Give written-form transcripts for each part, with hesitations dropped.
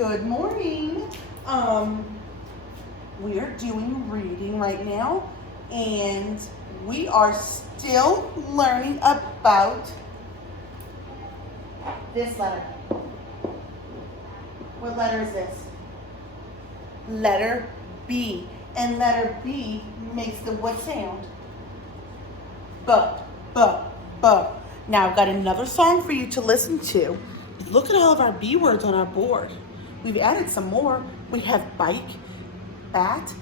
Good morning. We are doing reading right now, and we are still learning about this letter. What letter is this? Letter B. And letter B makes the what sound? B, b, b. Now I've got another song for you to listen to. Look at all of our B words on our board. We've added some more. We have bike, bat,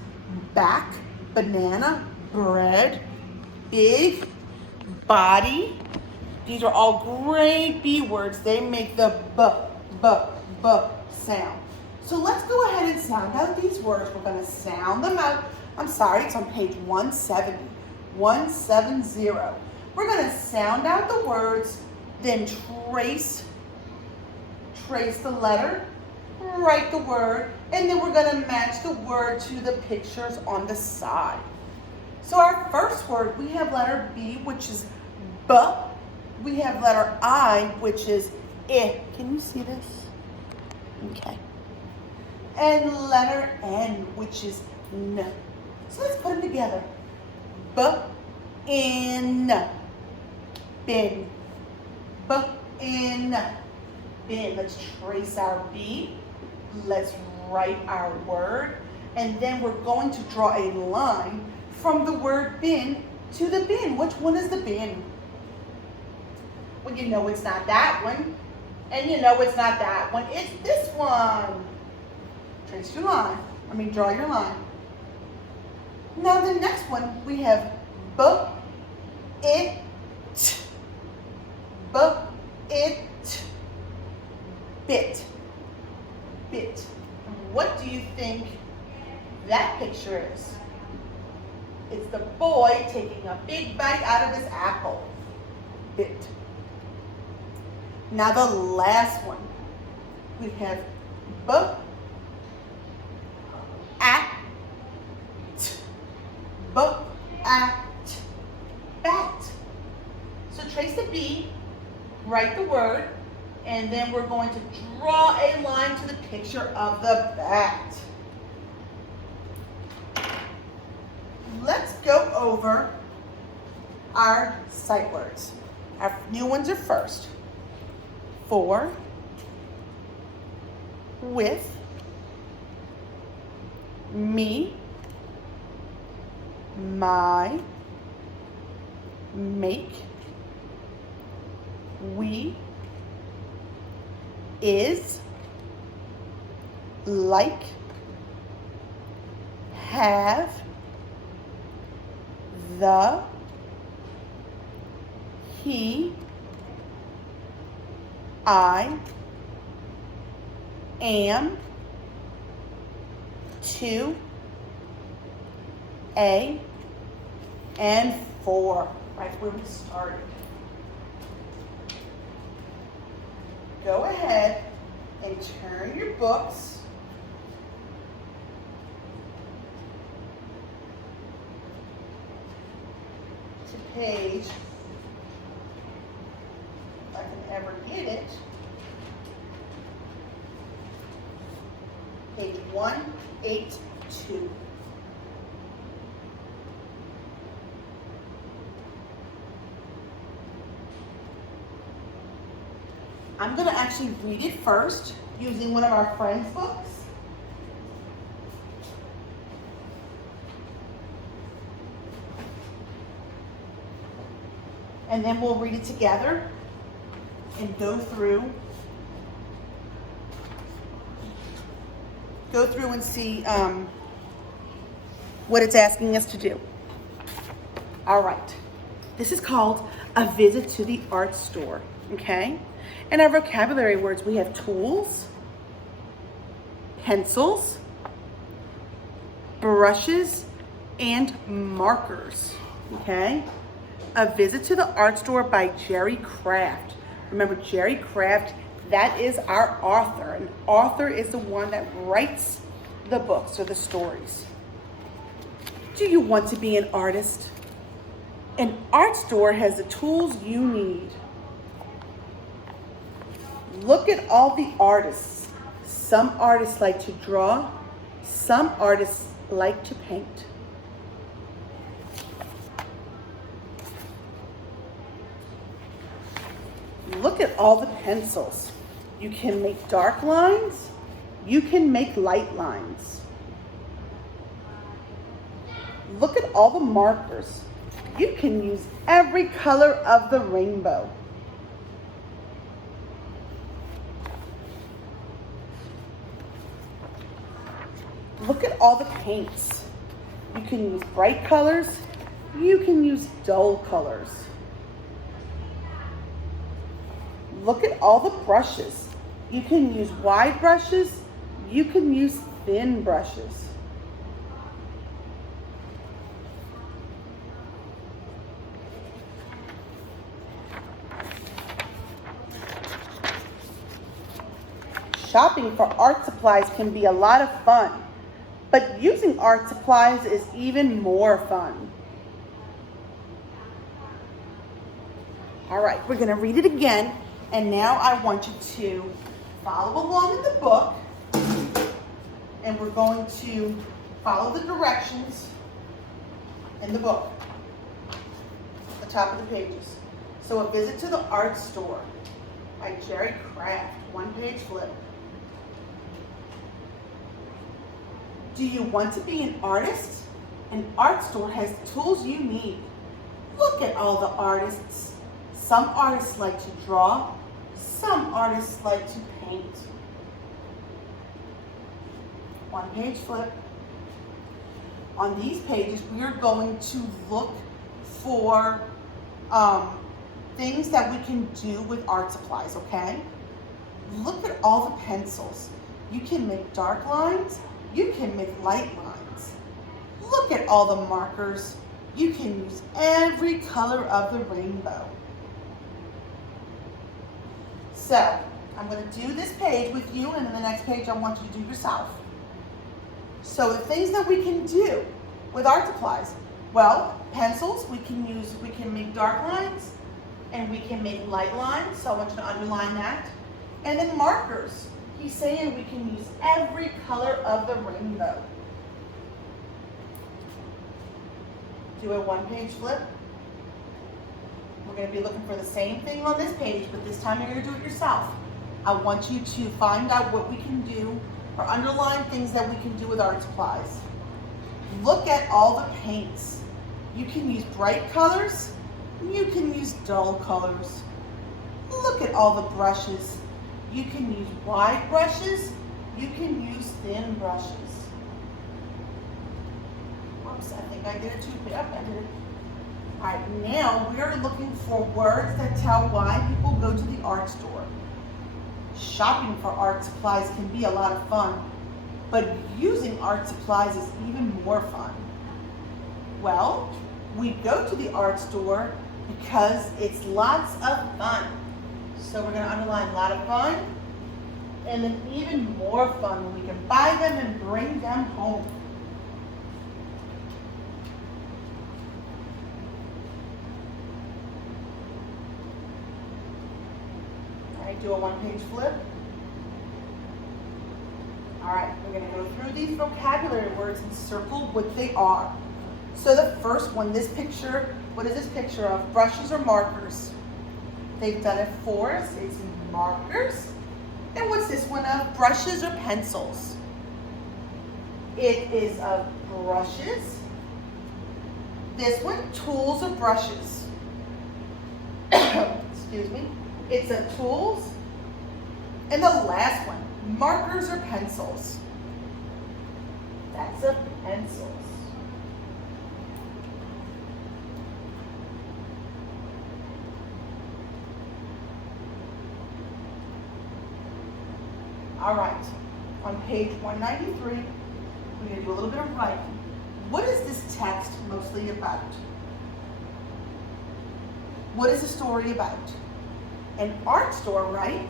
back, banana, bread, big, body. These are all great B words. They make the b, b, b sound. So let's go ahead and sound out these words. We're going to sound them out. I'm sorry, it's on page 170. 170. We're going to sound out the words, then trace the letter, write the word, and then we're going to match the word to the pictures on the side. So our first word, we have letter B, which is B. We have letter I, which is I. Can you see this? Okay. And letter N, which is N. So let's put them together. B, in, bin. B, in, bin. Let's trace our B. Let's write our word. And then we're going to draw a line from the word bin to the bin. Which one is the bin? Well, you know it's not that one. And you know it's not that one. It's this one. Trace your line. Draw your line. Now the next one, we have B, it, B, it, bit, bit. What do you think that picture is? It's the boy taking a big bite out of his apple. Bit. Now the last one, we have B, at, B, at, bat. So trace the B, write the word, and then we're going to draw a line to the picture of the bat. Let's go over our sight words. Our new ones are first. For, with, me, my, make, we, is, like, have, the, he, I, am, to, a, and for. Right where we started. Go ahead and turn your books to page, if I can ever get it, page 182. I'm going to actually read it first using one of our friends' books. And then we'll read it together and go through and see what it's asking us to do. All right. This is called A Visit to the Art Store, okay? And our vocabulary words, we have tools, pencils, brushes, and markers, okay? A Visit to the Art Store by Jerry Craft. Remember, Jerry Craft, that is our author. An author is the one that writes the books or the stories. Do you want to be an artist? An art store has the tools you need. Look at all the artists Some artists like to draw. Some artists like to paint. Look at all the pencils. You can make dark lines. You can make light lines. Look at all the markers. You can use every color of the rainbow. Look at all the paints. You can use bright colors. You can use dull colors. Look at all the brushes. You can use wide brushes. You can use thin brushes. Shopping for art supplies can be a lot of fun, but using art supplies is even more fun. All right, we're gonna read it again, and now I want you to follow along in the book, and we're going to follow the directions in the book, at the top of the pages. So, A Visit to the Art Store by Jerry Craft, one-page flip. Do you want to be an artist? An art store has the tools you need. Look at all the artists. Some artists like to draw. Some artists like to paint. One-page flip. On these pages, we are going to look for things that we can do with art supplies, okay? Look at all the pencils. You can make dark lines. You can make light lines. Look at all the markers. You can use every color of the rainbow. So, I'm going to do this page with you, and then the next page I want you to do yourself. So, the things that we can do with art supplies. Well, pencils, we can make dark lines, and we can make light lines. So I want you to underline that. And then markers. He's saying we can use every color of the rainbow. Do a one-page flip. We're going to be looking for the same thing on this page, but this time you're going to do it yourself. I want you to find out what we can do or underline things that we can do with art supplies. Look at all the paints. You can use bright colors. You can use dull colors. Look at all the brushes. You can use wide brushes. You can use thin brushes. Whoops, I think I did it too. Yep, I did it. All right, now we are looking for words that tell why people go to the art store. Shopping for art supplies can be a lot of fun, but using art supplies is even more fun. Well, we go to the art store because it's lots of fun. So we're going to underline a lot of fun, and then even more fun when we can buy them and bring them home. All right, do a one-page flip. All right, we're going to go through these vocabulary words and circle what they are. So the first one, this picture, what is this picture of? Brushes or markers? They've done it for us. It's markers. And what's this one of? Brushes or pencils? It is of brushes. This one, tools or brushes. Excuse me. It's a tools. And the last one, markers or pencils? That's a pencils. All right, on page 193, we're going to do a little bit of writing. What is this text mostly about? What is the story about? An art store, right?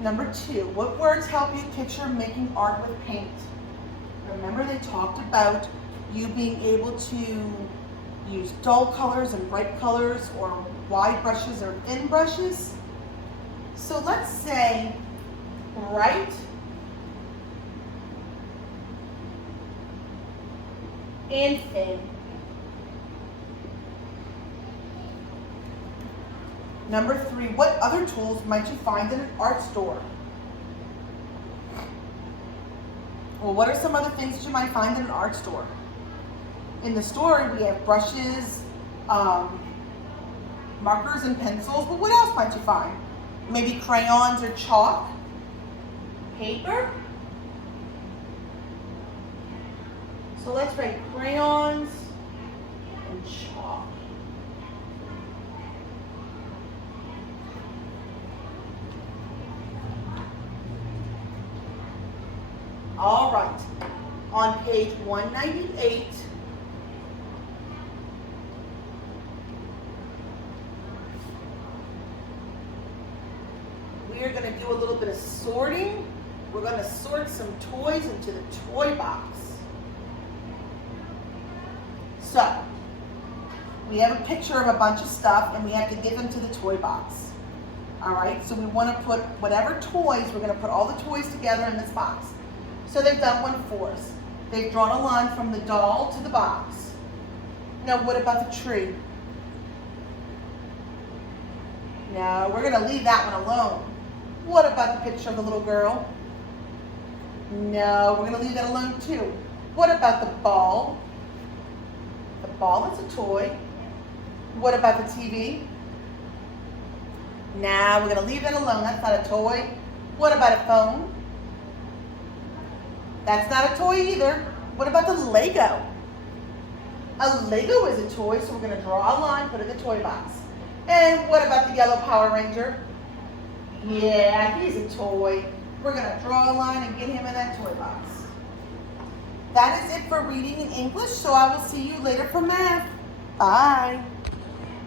Number 2, what words help you picture making art with paint? Remember they talked about you being able to use dull colors and bright colors, or wide brushes or thin brushes. So let's say bright and thin. Number 3, what other tools might you find in an art store? Well, what are some other things that you might find in an art store? In the store, we have brushes, markers and pencils, but what else might you find? Maybe crayons or chalk, paper. So let's write crayons and chalk. All right, on page 198, we are going to do a little bit of sorting. We're going to sort some toys into the toy box. So, we have a picture of a bunch of stuff and we have to give them to the toy box. All right, so we want to put whatever toys, we're going to put all the toys together in this box. So they've done one for us. They've drawn a line from the doll to the box. Now what about the tree? No, we're going to leave that one alone. What about the picture of the little girl? No, we're going to leave that alone too. What about the ball? The ball is a toy. What about the TV? Now we're going to leave that alone. That's not a toy. What about a phone? That's not a toy either. What about the Lego? A Lego is a toy, so we're going to draw a line, put it in the toy box. And what about the yellow Power Ranger? Yeah, he's a toy. We're going to draw a line and get him in that toy box. That is it for reading in English, so I will see you later for math. Bye.